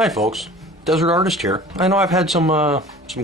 Hi folks, Desert Artist here. I know I've had some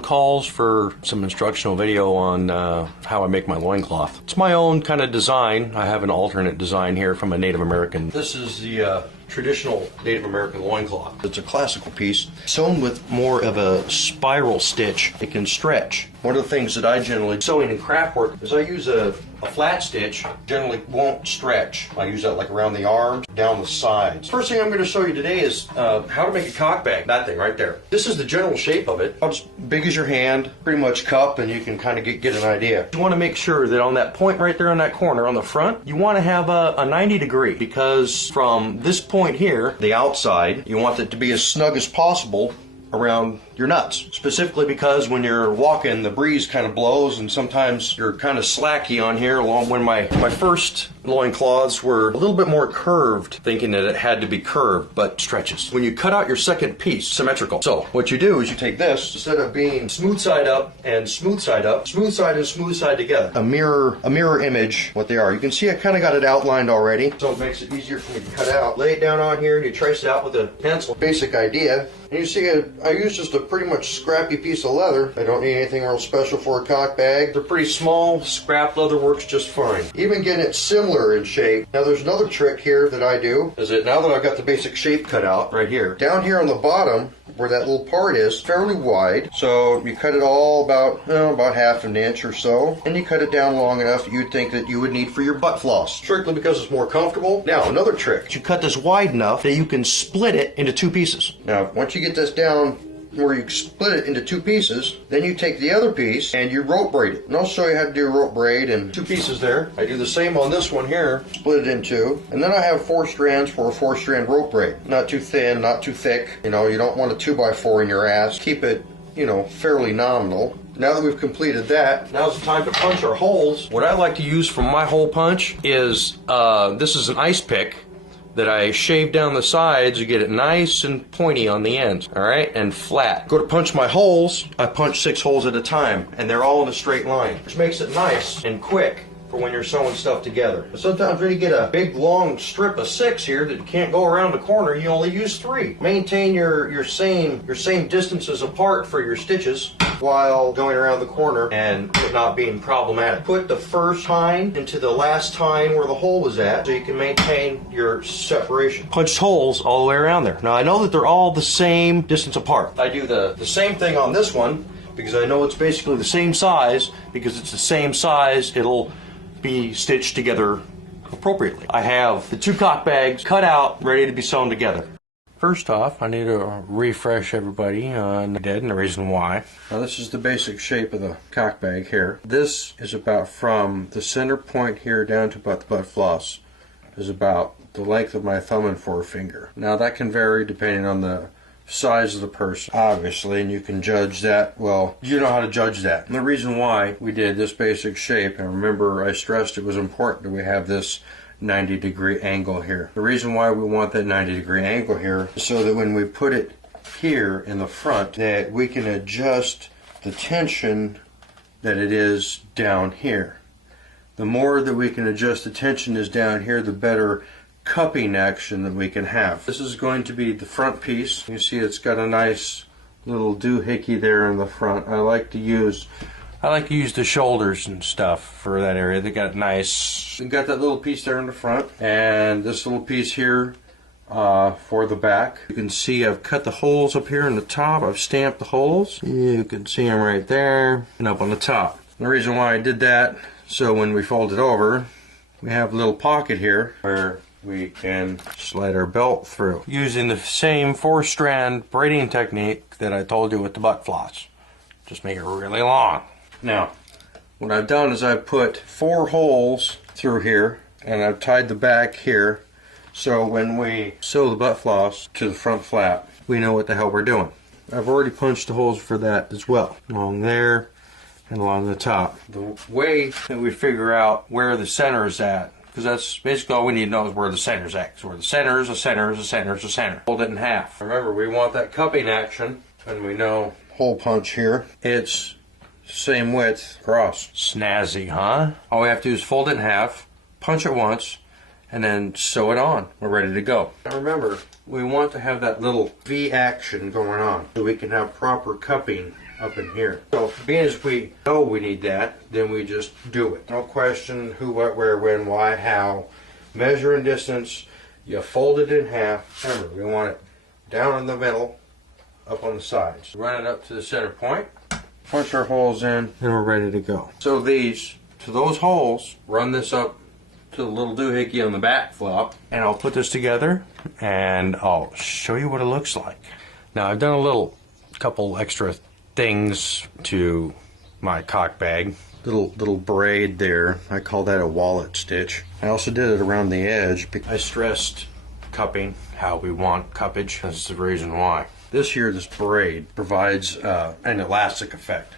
calls for some instructional video on how I make my loincloth. It's my own kind of design. I have an alternate design here from a Native American. This is the traditional Native American loincloth. It's a classical piece, sewn with more of a spiral stitch. It can stretch. One of the things that I generally sewing in craft work is I use a flat stitch. Generally won't stretch. I use that like around the arms, down the sides. First thing I'm going to show you today is how to make a cock bag. That thing right there. This is the general shape of it. About as big as your hand, pretty much cup, and you can kind of get an idea. You want to make sure that on that point right there on that corner on the front, you want to have a 90 degree, because from this point here, the outside, you want it to be as snug as possible around your nuts. Specifically because when you're walking, the breeze kind of blows and sometimes you're kind of slacky on here. Along when my first loincloths were a little bit more curved, thinking that it had to be curved, but stretches. When you cut out your second piece, symmetrical. So what you do is you take this, instead of being smooth side up and smooth side up, smooth side and smooth side together. A mirror image, what they are. You can see I kind of got it outlined already, so it makes it easier for me to cut out. Lay it down on here and you trace it out with a pencil. Basic idea. And you see I use just a pretty much scrappy piece of leather. I don't need anything real special for a cock bag. They're pretty small. Scrap leather works just fine. Even getting it similar in shape. Now there's another trick here that I do, is that now that I've got the basic shape cut out right here, down here on the bottom where that little part is fairly wide, so you cut it all about half an inch or so, and you cut it down long enough that you'd think that you would need for your butt floss, strictly because it's more comfortable. Now another trick, you cut this wide enough that you can split it into two pieces. Now once you get this down where you split it into two pieces, then you take the other piece and you rope braid it. And I'll show you how to do a rope braid in two pieces there. I do the same on this one here, split it in two, and then I have 4 strands for a 4-strand rope braid. Not too thin, not too thick. You know, you don't want a 2x4 in your ass. Keep it, you know, fairly nominal. Now that we've completed that, now's the time to punch our holes. What I like to use for my hole punch is, this is an ice pick that I shave down the sides. You get it nice and pointy on the ends, all right, and flat. Go to punch my holes, I punch 6 holes at a time, and they're all in a straight line, which makes it nice and quick for when you're sewing stuff together. But sometimes when you get a big long strip of 6 here that you can't go around the corner, you only use 3. Maintain your same distances apart for your stitches while going around the corner and it not being problematic. Put the first tine into the last tine where the hole was at so you can maintain your separation. Punched holes all the way around there. Now I know that they're all the same distance apart. I do the same thing on this one because I know it's basically the same size. Because it's the same size, it'll be stitched together appropriately. I have the 2 cock bags cut out, ready to be sewn together. First off, I need to refresh everybody on the dead and the reason why. Now this is the basic shape of the cock bag here. This is about from the center point here down to about the butt floss is about the length of my thumb and forefinger. Now that can vary depending on the size of the person, obviously, and you can judge that. Well, you know how to judge that. And the reason why we did this basic shape, and remember I stressed it was important that we have this 90-degree angle here. The reason why we want that 90-degree angle here is so that when we put it here in the front, that we can adjust the tension that it is down here. The more that we can adjust the tension is down here, the better cupping action that we can have. This is going to be the front piece. You see it's got a nice little doohickey there in the front. I like to use the shoulders and stuff for that area. They got nice. They got that little piece there in the front, and this little piece here for the back. You can see I've cut the holes up here in the top. I've stamped the holes. You can see them right there and up on the top. And the reason why I did that, so when we fold it over, we have a little pocket here where we can slide our belt through using the same 4-strand braiding technique that I told you with the butt floss. Just make it really long. Now, what I've done is I've put 4 holes through here and I've tied the back here, so when we sew the butt floss to the front flap, we know what the hell we're doing. I've already punched the holes for that as well, along there and along the top. The way that we figure out where the center is at, because that's basically all we need to know is where the center's at. Because where the center is, a center is a center is a center. Fold it in half. Remember, we want that cupping action, and we know hole punch here. It's same width across. Snazzy, huh? All we have to do is fold it in half, punch it once, and then sew it on. We're ready to go. Now remember, we want to have that little V action going on so we can have proper cupping up in here. So being as we know we need that, then we just do it. No question who, what, where, when, why, how. Measure and distance. You fold it in half. Remember, we want it down in the middle, up on the sides. Run it up to the center point. Punch our holes in, and we're ready to go. So to those holes, run this up to the little doohickey on the back flap, and I'll put this together and I'll show you what it looks like. Now I've done a couple extra things to my cock bag. Little braid there. I call that a wallet stitch. I also did it around the edge. I stressed cupping, how we want cuppage. That's the reason why. This braid provides an elastic effect.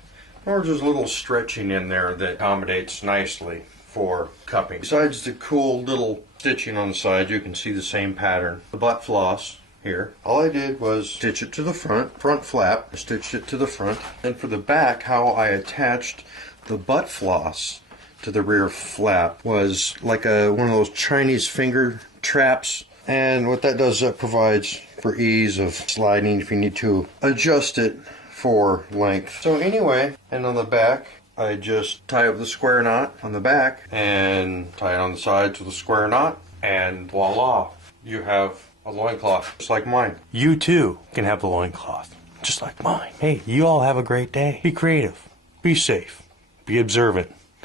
Or just a little stretching in there that accommodates nicely for cupping. Besides the cool little stitching on the side, you can see the same pattern. The butt floss here. All I did was stitch it to the front flap, stitched it to the front. And for the back, how I attached the butt floss to the rear flap was like one of those Chinese finger traps. And what that does, that provides for ease of sliding if you need to adjust it for length. So anyway, and on the back, I just tie up the square knot on the back and tie it on the sides with a square knot, and voila, you have a loincloth just like mine. You too can have a loincloth just like mine. Hey, you all have a great day. Be creative, be safe, be observant.